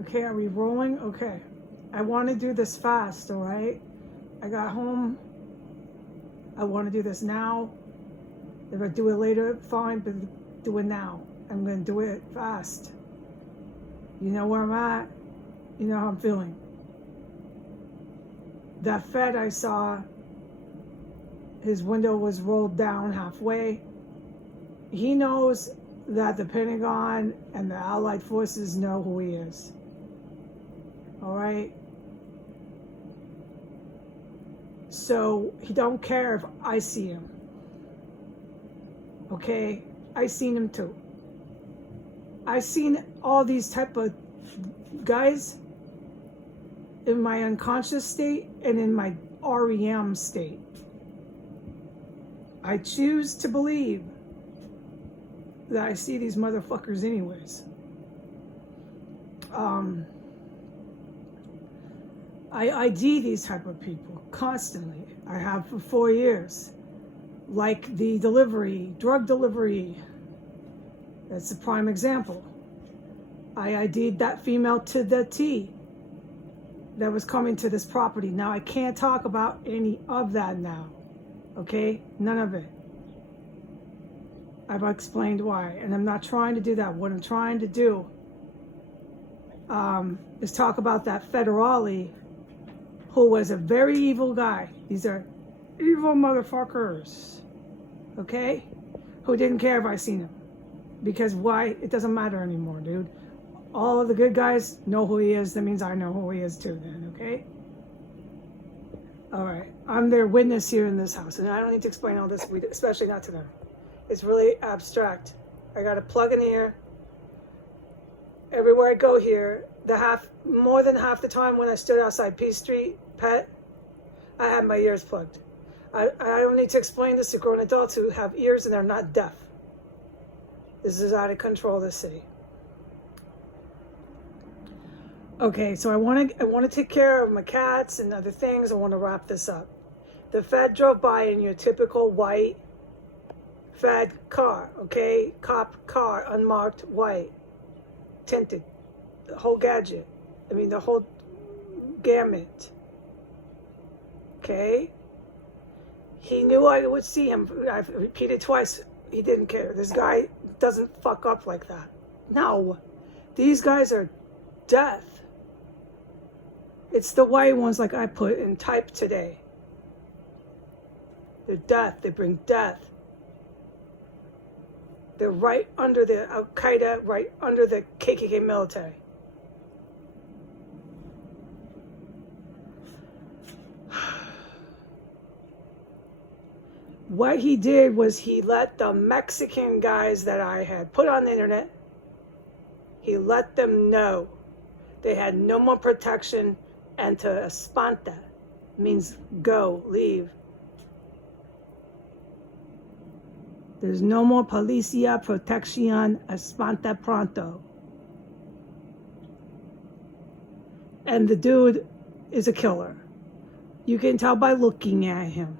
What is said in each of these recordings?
Okay, are we rolling? Okay. I want to do this fast, all right? I got home. I want to do this now. If I do it later, fine, but do it now. I'm going to do it fast. You know where I'm at. You know how I'm feeling. That Fed I saw, his window was rolled down halfway. He knows that the Pentagon and the Allied forces know who he is. All right? So he don't care if I see him. Okay? I seen him too. I seen all these type of guys in my unconscious state and in my REM state. I choose to believe that I see these motherfuckers anyways. I ID these type of people constantly. I have for 4 years. Like the delivery, drug delivery. That's a prime example. I ID'd that female to the T that was coming to this property. Now I can't talk about any of that now. Okay? None of it. I've explained why, and I'm not trying to do that. What I'm trying to do is talk about that Federale, who was a very evil guy. These are evil motherfuckers, okay? Who didn't care if I seen him. Because why? It doesn't matter anymore, dude. All of the good guys know who he is. That means I know who he is too then, okay? All right. I'm their witness here in this house, and I don't need to explain all this, especially not to them. It's really abstract. I got a plug in here. Everywhere I go here, more than half the time when I stood outside P Street, Pet, I had my ears plugged. I don't need to explain this to grown adults who have ears and they're not deaf. This is out of control, this city. Okay, so I want to take care of my cats and other things. I want to wrap this up. The Fed drove by in your typical white Fed car, okay? Cop car, unmarked, white, tinted, the whole gadget. I mean, the whole gamut. Okay? He knew I would see him. I've repeated twice. He didn't care. This guy doesn't fuck up like that. No. These guys are death. It's the white ones like I put in type today. They're death. They bring death. They're right under the Al-Qaeda, right under the KKK military. What he did was he let the Mexican guys that I had put on the internet, he let them know they had no more protection, and to espanta means go, leave. There's no more Policia Protección Espanta Pronto. And the dude is a killer. You can tell by looking at him.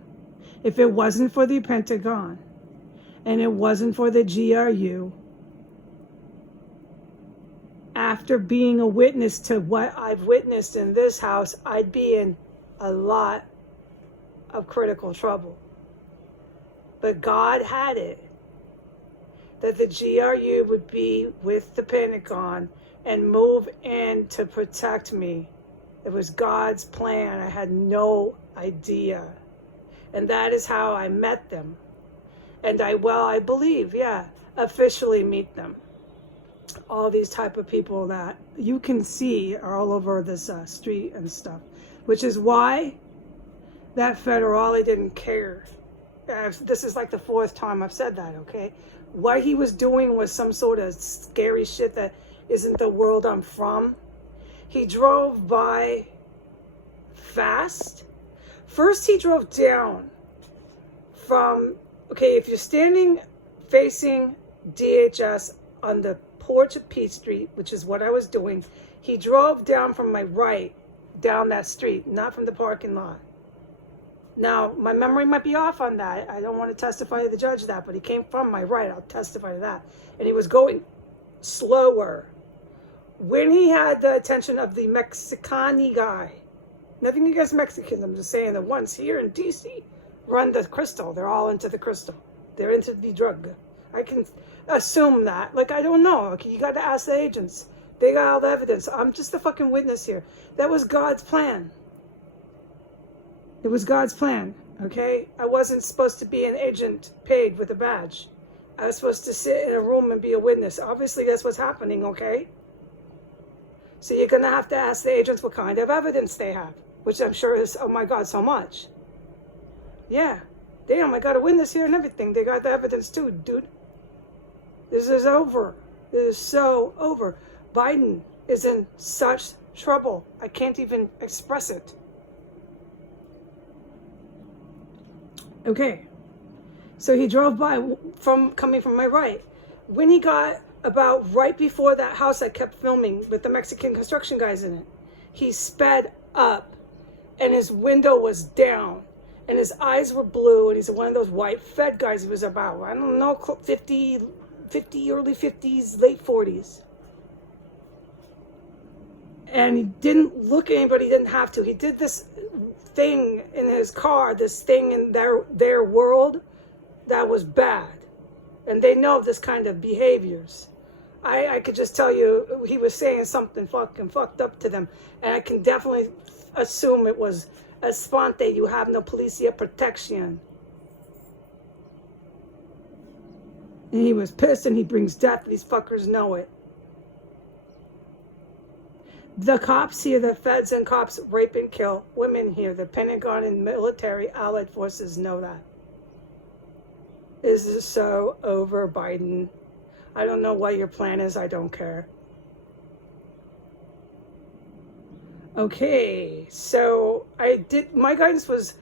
If it wasn't for the Pentagon and it wasn't for the GRU, after being a witness to what I've witnessed in this house, I'd be in a lot of critical trouble. But God had it that the GRU would be with the Pentagon and move in to protect me. It was God's plan. I had no idea. And that is how I met them. And I believe, officially meet them. All these type of people that you can see are all over this street and stuff. Which is why that Federale didn't care. This is like the 4th time I've said that, okay? What he was doing was some sort of scary shit that isn't the world I'm from. He drove by fast. First he drove down from, okay, if you're standing facing DHS on the porch of P Street, which is what I was doing, he drove down from my right, down that street, not from the parking lot. Now, my memory might be off on that. I don't want to testify to the judge that, but he came from my right. I'll testify to that. And he was going slower, when he had the attention of the Mexicani guy, nothing against Mexicans, I'm just saying the ones here in DC run the crystal. They're all into the crystal. They're into the drug. I can assume that. Like, I don't know. Okay, you got to ask the agents. They got all the evidence. I'm just a fucking witness here. That was God's plan. It was God's plan, okay? I wasn't supposed to be an agent paid with a badge. I was supposed to sit in a room and be a witness. Obviously, that's what's happening, okay? So you're going to have to ask the agents what kind of evidence they have, which I'm sure is, oh my God, so much. Yeah. Damn, I got a witness here and everything. They got the evidence too, dude. This is over. This is so over. Biden is in such trouble. I can't even express it. Okay. So he drove by coming from my right. When he got about right before that house I kept filming with the Mexican construction guys in it, he sped up and his window was down and his eyes were blue and he's one of those white Fed guys. He was about, I don't know, 50, early 50s, late 40s. And he didn't look at anybody, he didn't have to. He did this thing in his car, this thing in their world that was bad. And they know this kind of behaviors. I could just tell you he was saying something fucking fucked up to them. And I can definitely assume it was Esponte, you have no policia protection. And he was pissed and he brings death. These fuckers know it. The cops here, the feds and cops rape and kill women here. The Pentagon and military allied forces know that. This is so over, Biden. I don't know what your plan is. I don't care. Okay, so my guidance was,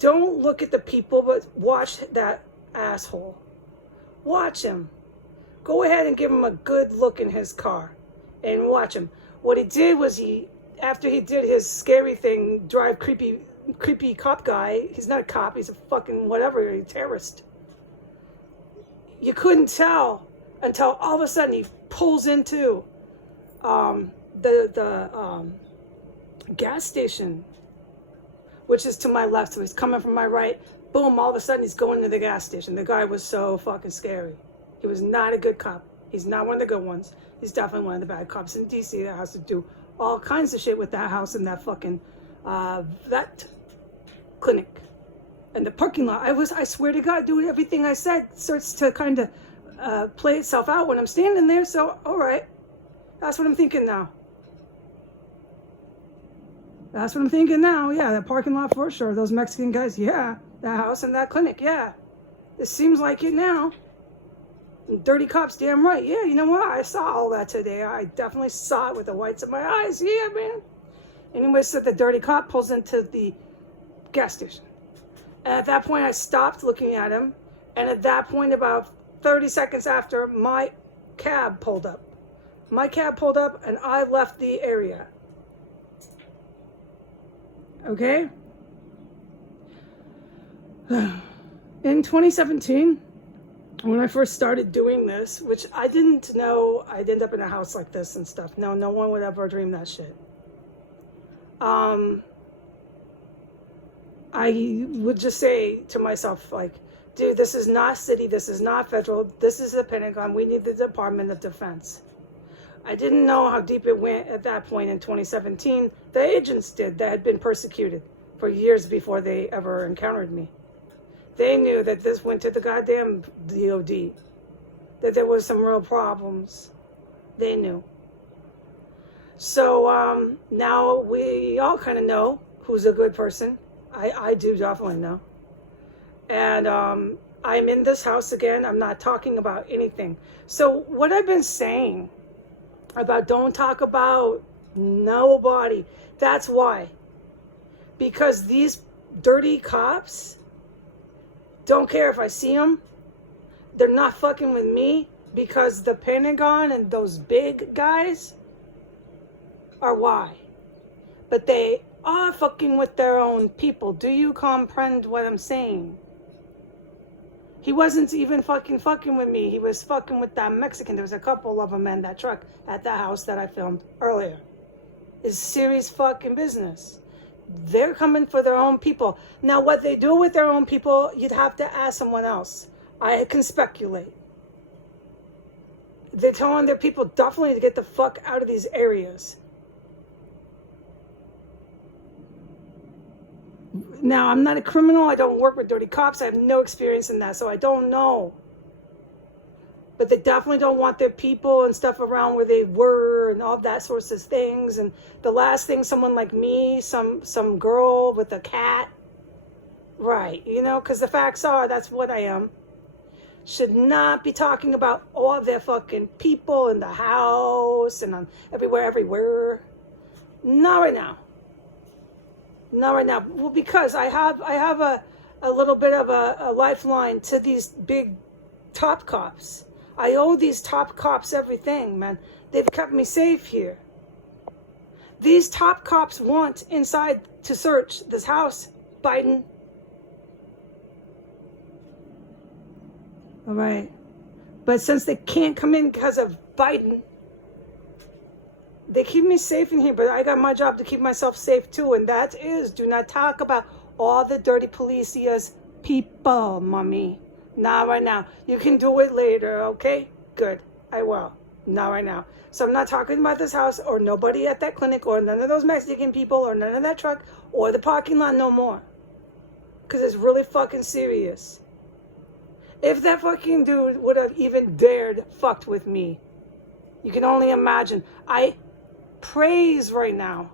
don't look at the people, but watch that asshole. Watch him. Go ahead and give him a good look in his car and watch him. What he did was after he did his scary thing, drive creepy cop guy, he's not a cop, he's a fucking whatever, a terrorist. You couldn't tell until all of a sudden he pulls into the gas station, which is to my left. So he's coming from my right. Boom, all of a sudden he's going to the gas station. The guy was so fucking scary. He was not a good cop. He's not one of the good ones. He's definitely one of the bad cops in DC that has to do all kinds of shit with that house and that fucking vet clinic and the parking lot. I swear to God, dude, everything I said starts to kind of play itself out when I'm standing there. So, all right, that's what I'm thinking now. That's what I'm thinking now. Yeah, that parking lot for sure. Those Mexican guys, yeah. That house and that clinic, yeah. It seems like it now. And dirty cops, damn right. Yeah, you know what? I saw all that today. I definitely saw it with the whites of my eyes. Yeah, man. Anyway, so the dirty cop pulls into the gas station. And at that point, I stopped looking at him. And at that point, about 30 seconds after, my cab pulled up. My cab pulled up and I left the area. Okay? In 2017, when I first started doing this, which I didn't know I'd end up in a house like this and stuff. No one would ever dream that shit. I would just say to myself, like, dude, this is not city, this is not federal, this is the Pentagon, we need the Department of Defense. I didn't know how deep it went at that point in 2017. The agents did that had been persecuted for years before they ever encountered me. They knew that this went to the goddamn DOD, that there was some real problems. They knew. So now we all kind of know who's a good person. I do definitely know. And I'm in this house again. I'm not talking about anything. So what I've been saying about don't talk about nobody, that's why. Because these dirty cops don't care if I see them. They're not fucking with me because the Pentagon and those big guys are why. But they are fucking with their own people. Do you comprehend what I'm saying? He wasn't even fucking with me. He was fucking with that Mexican. There was a couple of them in that truck at the house that I filmed earlier. It's serious fucking business. They're coming for their own people. Now, what they do with their own people, you'd have to ask someone else. I can speculate. They're telling their people definitely to get the fuck out of these areas. Now, I'm not a criminal. I don't work with dirty cops. I have no experience in that, so I don't know. But they definitely don't want their people and stuff around where they were and all that sorts of things. And the last thing, someone like me, some girl with a cat, right, you know, because the facts are, that's what I am, should not be talking about all their fucking people in the house and on everywhere. Not right now. Not right now. Well, because I have a little bit of a lifeline to these big top cops. I owe these top cops everything, man. They've kept me safe here. These top cops want inside to search this house, Biden. All right. But since they can't come in because of Biden, they keep me safe in here, but I got my job to keep myself safe too, and that is, do not talk about all the dirty policia's people, mommy. Not right now. You can do it later, okay? Good. I will. Not right now. So I'm not talking about this house or nobody at that clinic or none of those Mexican people or none of that truck or the parking lot no more. Because it's really fucking serious. If that fucking dude would have even dared fucked with me, you can only imagine. I praise right now.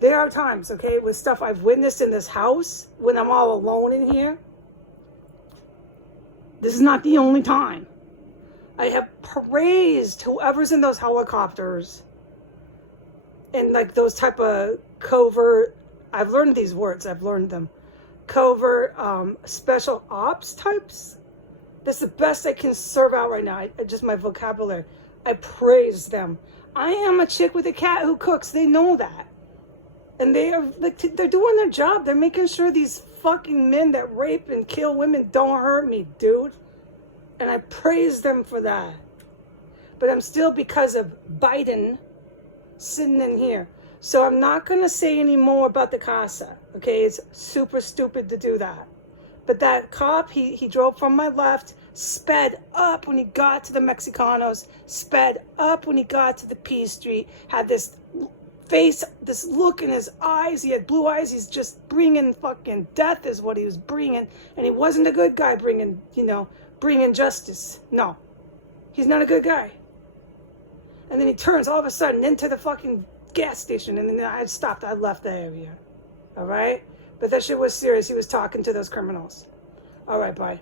There are times, okay, with stuff I've witnessed in this house when I'm all alone in here. This is not the only time. I have praised whoever's in those helicopters and like those type of covert, I've learned these words, I've learned them. Covert, special ops types. That's the best I can serve out right now. Just my vocabulary. I praise them. I am a chick with a cat who cooks. They know that. And they are like, they're doing their job. They're making sure these fucking men that rape and kill women don't hurt me, dude. And I praise them for that. But I'm still, because of Biden, sitting in here. So I'm not going to say any more about the Casa. Okay, it's super stupid to do that. But that cop, he drove from my left, sped up when he got to the Mexicanos, sped up when he got to the P Street, had this face, this look in his eyes. He had blue eyes. He's just bringing fucking death is what he was bringing. And he wasn't a good guy bringing, bringing justice. No, he's not a good guy. And then he turns all of a sudden into the fucking gas station. And then I stopped. I left the area. All right? But that shit was serious. He was talking to those criminals. All right, bye.